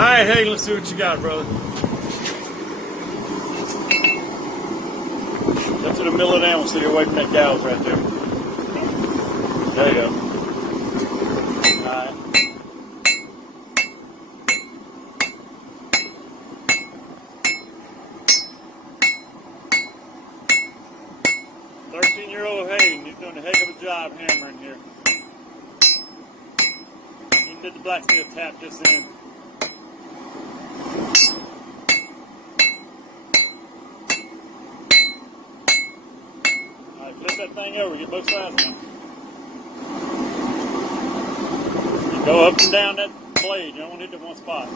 Alright, hey, let's see what you got, brother. Go to the middle of the animal so you're away from that cows right there. There you go. Alright. Hayden, he's doing a heck of a job hammering here. He did the blacksmith tap just in. Alright, flip that thing over, get both sides now. You go up and down that blade, you don't want to hit it in one spot.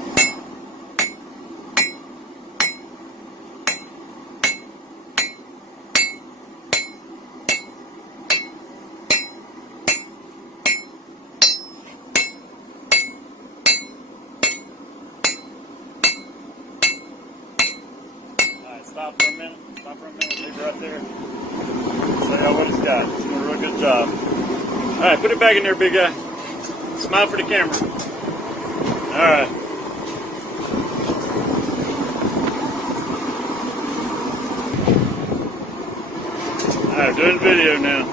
Stop for a minute, leave it right there. Show y'all what it's got. It's doing a real good job. Alright, put it back in there, big guy. Smile for the camera. Alright. Alright, doing video now.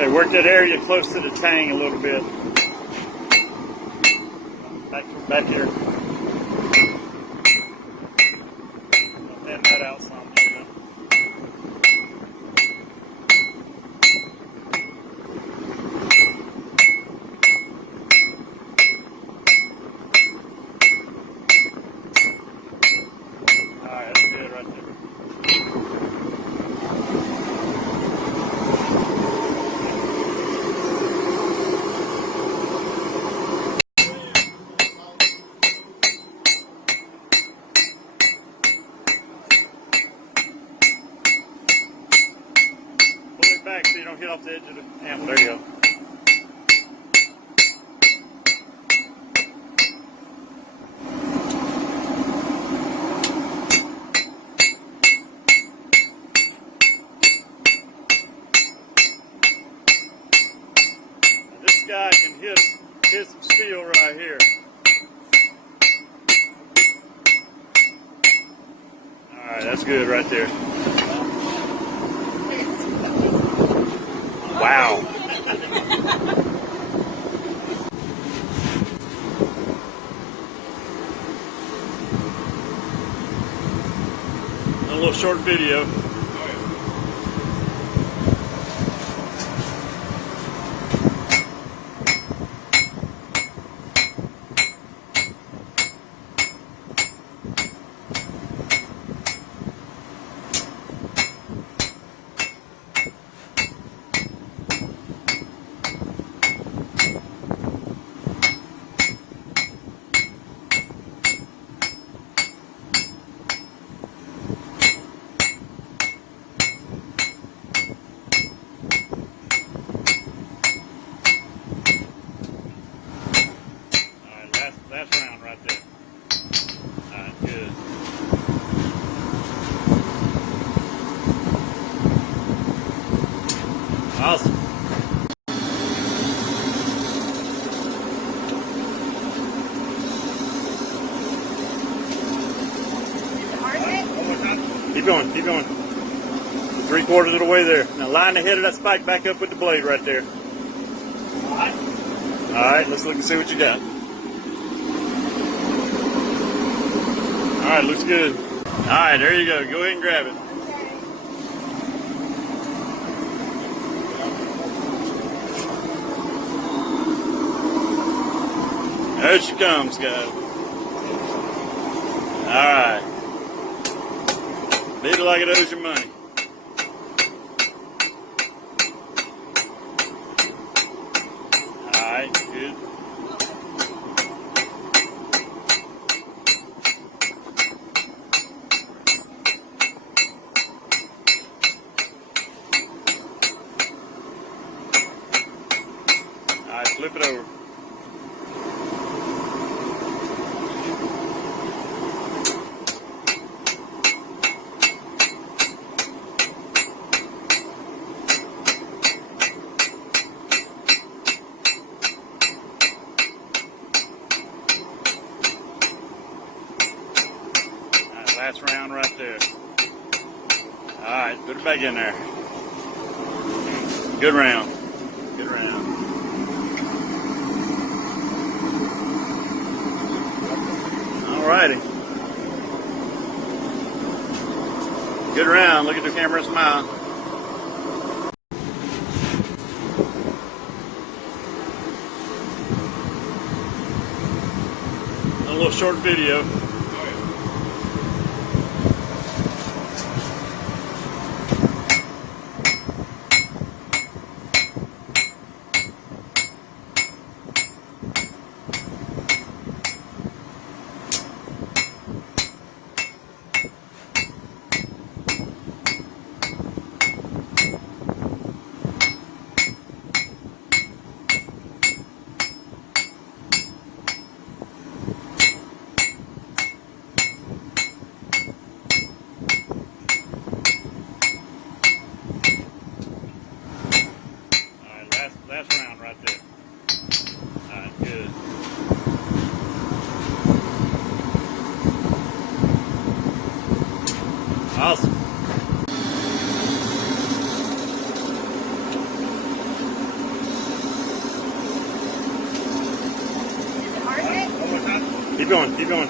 Okay, work that area close to the tang a little bit. Back here. Thin that out some. You know. Alright, that's good right there. Back so you don't hit off the edge of the handle. There you go. Now this guy can hit some steel right here. Alright, that's good right there. Wow. A little short video. Last round right there. Alright, good. Awesome. Keep going, keep going. 3/4 of the way there. Now line the head of that spike back up with the blade right there. Alright, let's look and see what you got. Alright, looks good. Alright, there you go. Go ahead and grab it. There she comes, guys. Alright. Beat it like it owes you money. Alright, good. Alright, flip it over. Alright, last round right there. Alright, put it back in there. Good round. Good round. Alrighty. Good round. Look at the camera and smile. A little short video. Last round right there. Alright, good. Awesome. Keep going, keep going.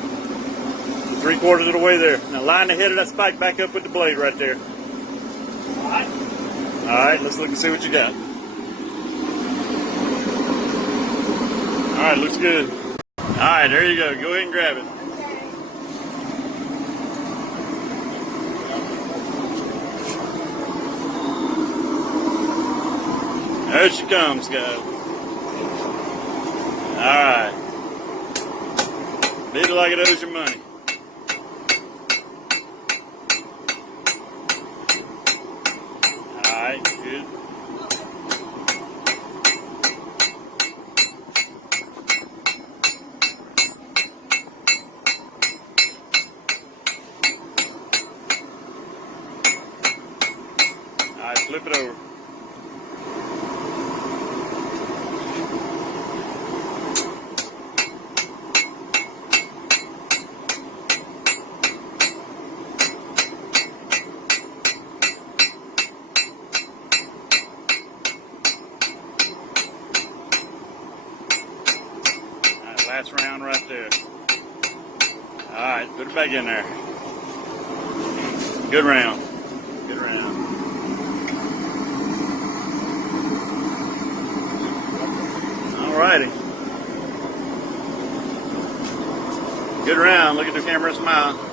3/4 of the way there. Now line the head of that spike back up with the blade right there. Alright. Alright, let's look and see what you got. Alright, looks good. Alright, there you go. Go ahead and grab it. There she comes, guys. Alright. Beat it like it owes you money. Alright, good. Alright, flip it over. Alright, last round right there. Alright, put it back in there. Good round. Good round. Alrighty. Good round. Look at the camera and smile.